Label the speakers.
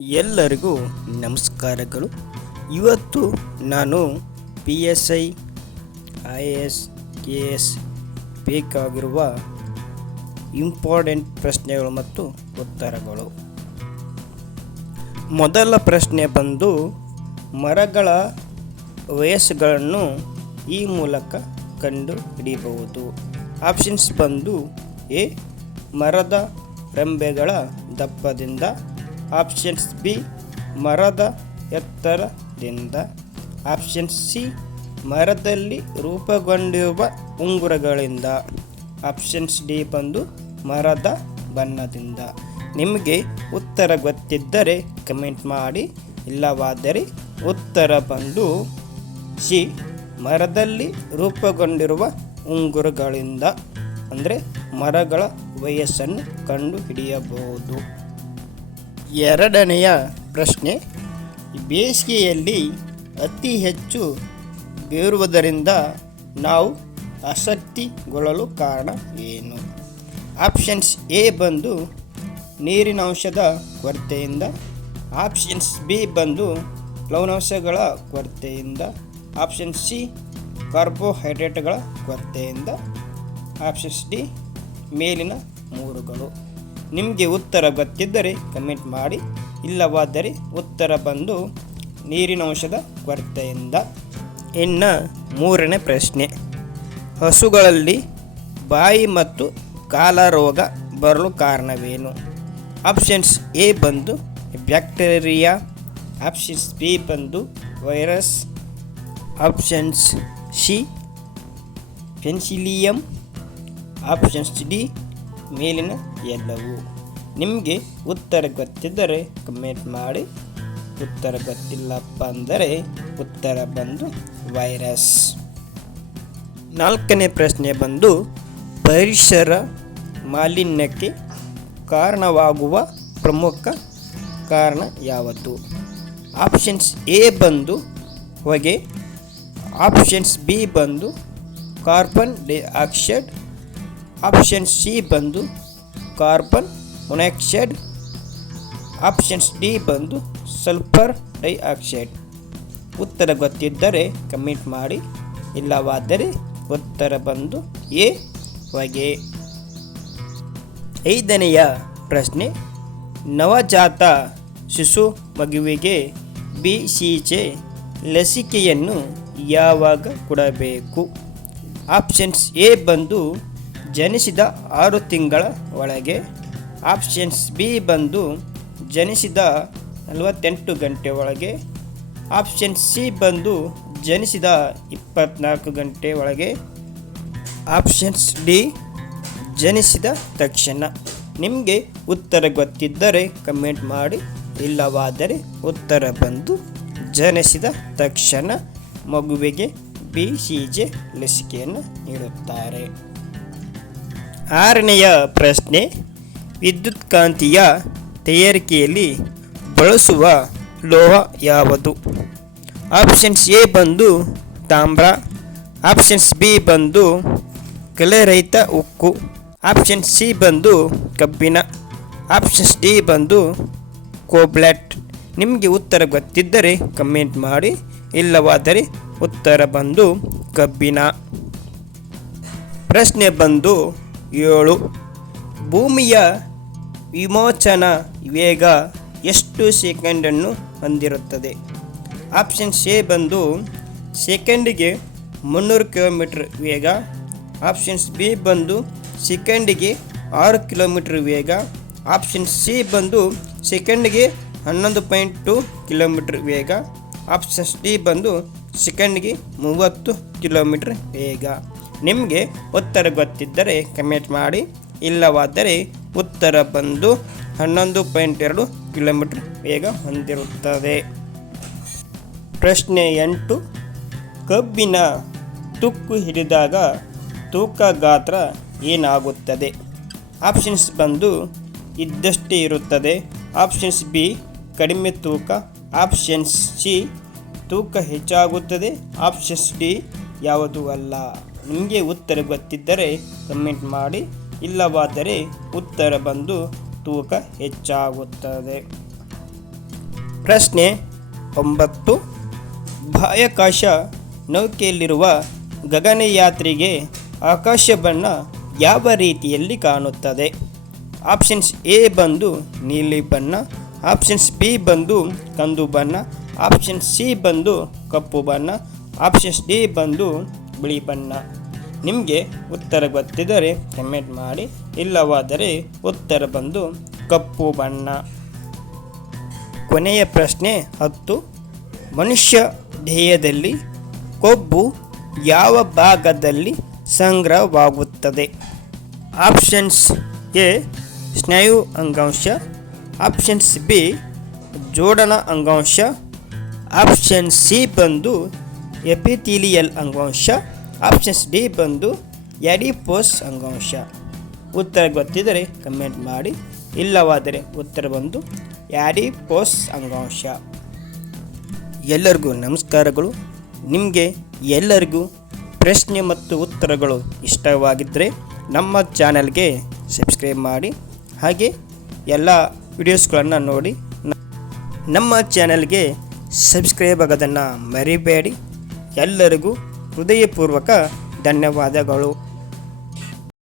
Speaker 1: ಎಲ್ಲರಿಗೂ ನಮಸ್ಕಾರಗಳು. ಇವತ್ತು ನಾನು P S I I S K S ಬೇಕಾಗಿರುವ ಇಂಪಾರ್ಟೆಂಟ್ ಪ್ರಶ್ನೆಗಳು ಮತ್ತು ಉತ್ತರಗಳು. ಮೊದಲ ಪ್ರಶ್ನೆ ಬಂದು, ಮರಗಳ ವಯಸ್ಸುಗಳನ್ನು ಈ ಮೂಲಕ ಕಂಡು ಹಿಡಿಯಬಹುದು ಆಪ್ಷನ್ಸ್ ಬಂದು ಎ, ಮರದ ರೆಂಬೆಗಳ ದಪ್ಪದಿಂದ ಆಪ್ಷನ್ಸ್ ಬಿ, ಮರದ ಎತ್ತರದಿಂದ. ಆಪ್ಷನ್ ಸಿ, ಮರದಲ್ಲಿ ರೂಪುಗೊಂಡಿರುವ ಉಂಗುರಗಳಿಂದ. ಆಪ್ಷನ್ಸ್ ಡಿ ಬಂದು ಮರದ ಬಣ್ಣದಿಂದ. ನಿಮಗೆ ಉತ್ತರ ಗೊತ್ತಿದ್ದರೆ ಕಮೆಂಟ್ ಮಾಡಿ, ಇಲ್ಲವಾದರೆ ಉತ್ತರ ಬಂದು ಸಿ, ಮರದಲ್ಲಿ ರೂಪುಗೊಂಡಿರುವ ಉಂಗುರಗಳಿಂದ. ಅಂದರೆ ಮರಗಳ ವಯಸ್ಸನ್ನು ಕಂಡು ಹಿಡಿಯಬಹುದು ಎರಡನೆಯ ಪ್ರಶ್ನೆ, ಬೇಸಿಗೆಯಲ್ಲಿ ಅತಿ ಹೆಚ್ಚು ಬೇರುವುದರಿಂದ ನಾವು ಆಸಕ್ತಿಗೊಳ್ಳಲು ಕಾರಣ ಏನು? ಆಪ್ಷನ್ಸ್ ಎ ಬಂದು ನೀರಿನ ಅಂಶದ ಕೊರತೆಯಿಂದ, ಆಪ್ಷನ್ಸ್ ಬಿ ಬಂದು ಲವಣಾಂಶಗಳ ಕೊರತೆಯಿಂದ ಆಪ್ಷನ್ ಸಿ ಕಾರ್ಬೋಹೈಡ್ರೇಟ್ಗಳ ಕೊರತೆಯಿಂದ, ಆಪ್ಷನ್ಸ್ ಡಿ ಮೇಲಿನ ಮೂರುಗಳು. ನಿಮಗೆ ಉತ್ತರ ಗೊತ್ತಿದ್ದರೆ ಕಮೆಂಟ್ ಮಾಡಿ, ಇಲ್ಲವಾದರೆ ಉತ್ತರ ಬಂದು ನೀರಿನ ಅಂಶದ ಕೊರತೆಯಿಂದ. ಇನ್ನು ಮೂರನೇ ಪ್ರಶ್ನೆ, ಹಸುಗಳಲ್ಲಿ ಬಾಯಿ ಮತ್ತು ಕಾಲ ರೋಗ ಬರಲು ಕಾರಣವೇನು? ಆಪ್ಷನ್ಸ್ ಎ ಬಂದು ಬ್ಯಾಕ್ಟೀರಿಯಾ ಆಪ್ಷನ್ಸ್ ಬಿ ಬಂದು virus options C penicillium options D ಮೇಲಿನ ಎಲ್ಲವು. ನಿಮಗೆ ಉತ್ತರ ಗೊತ್ತಿದ್ದರೆ ಕಮೆಂಟ್ ಮಾಡಿ. ಉತ್ತರ ಗೊತ್ತಿಲ್ಲಪ್ಪ ಅಂದರೆ ಉತ್ತರ ಬಂದು ವೈರಸ್ ನಾಲ್ಕನೇ ಪ್ರಶ್ನೆ ಬಂದು, ಪರಿಸರ ಮಾಲಿನ್ಯಕ್ಕೆ ಕಾರಣವಾಗುವ ಪ್ರಮುಖ ಕಾರಣ ಯಾವುದು? ಆಪ್ಷನ್ಸ್ ಎ ಬಂದು ಹೊಗೆ ಆಪ್ಷನ್ಸ್ ಬಿ ಬಂದು ಕಾರ್ಬನ್ ಡೈಆಕ್ಸೈಡ್ ಆಪ್ಷನ್ ಸಿ ಬಂದು ಕಾರ್ಬನ್ ಮೊನಾಕ್ಸೈಡ್ ಆಪ್ಷನ್ಸ್ ಡಿ ಬಂದು ಸಲ್ಫರ್ ಡೈಆಕ್ಸೈಡ್ ಉತ್ತರ ಗೊತ್ತಿದ್ದರೆ ಕಮೆಂಟ್ ಮಾಡಿ, ಇಲ್ಲವಾದರೆ ಉತ್ತರ ಬಂದು ಎ ಹೊಗೆ ಐದನೆಯ ಪ್ರಶ್ನೆ, ನವಜಾತ ಶಿಶು ಮಗುವಿಗೆ ಬಿ ಸಿ ಜೆ ಲಸಿಕೆಯನ್ನು ಯಾವಾಗ ಕೊಡಬೇಕು? ಆಪ್ಷನ್ಸ್ ಎ ಬಂದು ಜನಿಸಿದ ಆರು ತಿಂಗಳ ಒಳಗೆ ಆಪ್ಷನ್ಸ್ ಬಿ ಬಂದು ಜನಿಸಿದ ನಲವತ್ತೆಂಟು ಗಂಟೆ ಒಳಗೆ ಆಪ್ಷನ್ ಸಿ ಬಂದು ಜನಿಸಿದ ಇಪ್ಪತ್ನಾಲ್ಕು ಗಂಟೆ ಒಳಗೆ ಆಪ್ಷನ್ಸ್ ಡಿ ಜನಿಸಿದ ತಕ್ಷಣ. ನಿಮಗೆ ಉತ್ತರ ಗೊತ್ತಿದ್ದರೆ ಕಮೆಂಟ್ ಮಾಡಿ, ಇಲ್ಲವಾದರೆ ಉತ್ತರ ಬಂದು ಜನಿಸಿದ ತಕ್ಷಣ ಮಗುವಿಗೆ ಬಿ ಸಿ ಜೆ ಲಸಿಕೆಯನ್ನು ನೀಡುತ್ತಾರೆ. ಆರನೆಯ ಪ್ರಶ್ನೆ, ವಿದ್ಯುತ್ಕಾಂತೀಯ ತಯಾರಿಕೆಯಲ್ಲಿ ಬಳಸುವ ಲೋಹ ಯಾವುದು? ಆಪ್ಷನ್ಸ್ ಎ ಬಂದು ತಾಮ್ರ ಆಪ್ಷನ್ಸ್ ಬಿ ಬಂದು ಕಲೆರಹಿತ ಉಕ್ಕು ಆಪ್ಷನ್ ಸಿ ಬಂದು ಕಬ್ಬಿಣ ಆಪ್ಷನ್ಸ್ ಡಿ ಬಂದು ಕೋಬ್ಲೆಟ್ ನಿಮಗೆ ಉತ್ತರ ಗೊತ್ತಿದ್ದರೆ ಕಮೆಂಟ್ ಮಾಡಿ, ಇಲ್ಲವಾದರೆ ಉತ್ತರ ಬಂದು ಕಬ್ಬಿನ ಪ್ರಶ್ನೆ ಬಂದು ಏಳು. ಭೂಮಿಯ ವಿಮೋಚನಾ ವೇಗ ಎಷ್ಟು ಸೆಕೆಂಡನ್ನು ಹೊಂದಿರುತ್ತದೆ? ಆಪ್ಷನ್ಸ್ ಎ ಬಂದು ಸೆಕೆಂಡಿಗೆ ಮುನ್ನೂರು ಕಿಲೋಮೀಟ್ರ್ ವೇಗ. ಆಪ್ಷನ್ಸ್ ಬಿ ಬಂದು ಸೆಕೆಂಡಿಗೆ ಆರು ಕಿಲೋಮೀಟ್ರ್ ವೇಗ. ಆಪ್ಷನ್ ಸಿ ಬಂದು ಸೆಕೆಂಡಿಗೆ ಹನ್ನೊಂದು ಪಾಯಿಂಟ್ ಟು ಕಿಲೋಮೀಟ್ರ್ ವೇಗ. ಆಪ್ಷನ್ಸ್ ಡಿ ಬಂದು ಸೆಕೆಂಡ್ಗೆ ಮೂವತ್ತು ಕಿಲೋಮೀಟ್ರ್ ವೇಗ. ನಿಮಗೆ ಉತ್ತರ ಗೊತ್ತಿದ್ದರೆ ಕಮೆಂಟ್ ಮಾಡಿ, ಇಲ್ಲವಾದರೆ ಉತ್ತರ ಬಂದು ಹನ್ನೊಂದು ಪಾಯಿಂಟ್ ಎರಡು ಕಿಲೋಮೀಟ್ರ್ ವೇಗ ಹೊಂದಿರುತ್ತದೆ. ಪ್ರಶ್ನೆ ಎಂಟು, ಕಬ್ಬಿನ ತುಕ್ಕು ಹಿಡಿದಾಗ ತೂಕ ಗಾತ್ರ ಏನಾಗುತ್ತದೆ? ಆಪ್ಷನ್ಸ್ ಬಂದು ಇದ್ದಷ್ಟೇ ಇರುತ್ತದೆ. ಆಪ್ಷನ್ಸ್ ಬಿ ಕಡಿಮೆ ತೂಕ. ಆಪ್ಷನ್ಸ್ ಸಿ ತೂಕ ಹೆಚ್ಚಾಗುತ್ತದೆ. ಆಪ್ಷನ್ಸ್ ಡಿ ಯಾವುದು ಅಲ್ಲ. ನಿಮಗೆ ಉತ್ತರ ಗೊತ್ತಿದ್ದರೆ ಕಮೆಂಟ್ ಮಾಡಿ, ಇಲ್ಲವಾದರೆ ಉತ್ತರ ಬಂದು ತೂಕ ಹೆಚ್ಚಾಗುತ್ತದೆ. ಪ್ರಶ್ನೆ ಒಂಬತ್ತು. ಬಾಹ್ಯಾಕಾಶ ನೌಕೆಯಲ್ಲಿರುವ ಗಗನಯಾತ್ರಿಗೆ ಆಕಾಶ ಬಣ್ಣ ಯಾವ ರೀತಿಯಲ್ಲಿ ಕಾಣುತ್ತದೆ? ಆಪ್ಷನ್ಸ್ ಎ ಬಂದು ನೀಲಿ ಬಣ್ಣ ಆಪ್ಷನ್ಸ್ ಬಿ ಬಂದು ಕಂದು ಬಣ್ಣ ಆಪ್ಷನ್ ಸಿ ಬಂದು ಕಪ್ಪು ಬಣ್ಣ ಆಪ್ಷನ್ಸ್ ಡಿ ಬಂದು ಬಿಳಿ ಬಣ್ಣ. ನಿಮಗೆ ಉತ್ತರ ಗೊತ್ತಿದ್ದರೆ ಕಮೆಂಟ್ ಮಾಡಿ, ಇಲ್ಲವಾದರೆ ಉತ್ತರ ಬಂದು ಕಪ್ಪು ಬಣ್ಣ. ಕೊನೆಯ ಪ್ರಶ್ನೆ ಹತ್ತು. ಮನುಷ್ಯ ದೇಹದಲ್ಲಿ ಕೊಬ್ಬು ಯಾವ ಭಾಗದಲ್ಲಿ ಸಂಗ್ರಹವಾಗುತ್ತದೆ? ಆಪ್ಷನ್ಸ್ ಎ ಸ್ನಾಯು ಅಂಗಾಂಶ ಆಪ್ಷನ್ಸ್ ಬಿ ಜೋಡಣ ಅಂಗಾಂಶ ಆಪ್ಷನ್ ಸಿ ಬಂದು ಎಪಿಥೀಲಿಯಲ್ ಅಂಗಾಂಶ, ಆಪ್ಷನ್ಸ್ ಡಿ ಬಂದು ಎಡಿಪೋಸ್ ಅಂಗಾಂಶ. ಉತ್ತರ ಗೊತ್ತಿದ್ದರೆ ಕಮೆಂಟ್ ಮಾಡಿ, ಇಲ್ಲವಾದರೆ ಉತ್ತರ ಬಂದು ಯಾಡಿಪೋಸ್ ಅಂಗಾಂಶ. ಎಲ್ಲರಿಗೂ ನಮಸ್ಕಾರಗಳು. ನಿಮಗೆ ಎಲ್ಲರಿಗೂ ಪ್ರಶ್ನೆ ಮತ್ತು ಉತ್ತರಗಳು ಇಷ್ಟವಾಗಿದ್ದರೆ ನಮ್ಮ ಚಾನಲ್ಗೆ ಸಬ್ಸ್ಕ್ರೈಬ್ ಮಾಡಿ, ಹಾಗೆ ಎಲ್ಲ ವಿಡಿಯೋಸ್ಗಳನ್ನು ನೋಡಿ, ನಮ್ಮ ಚಾನಲ್ಗೆ ಸಬ್ಸ್ಕ್ರೈಬ್ ಆಗೋದನ್ನು ಮರಿಬೇಡಿ. ಎಲ್ಲರಿಗೂ ಹೃದಯಪೂರ್ವಕ ಧನ್ಯವಾದಗಳು.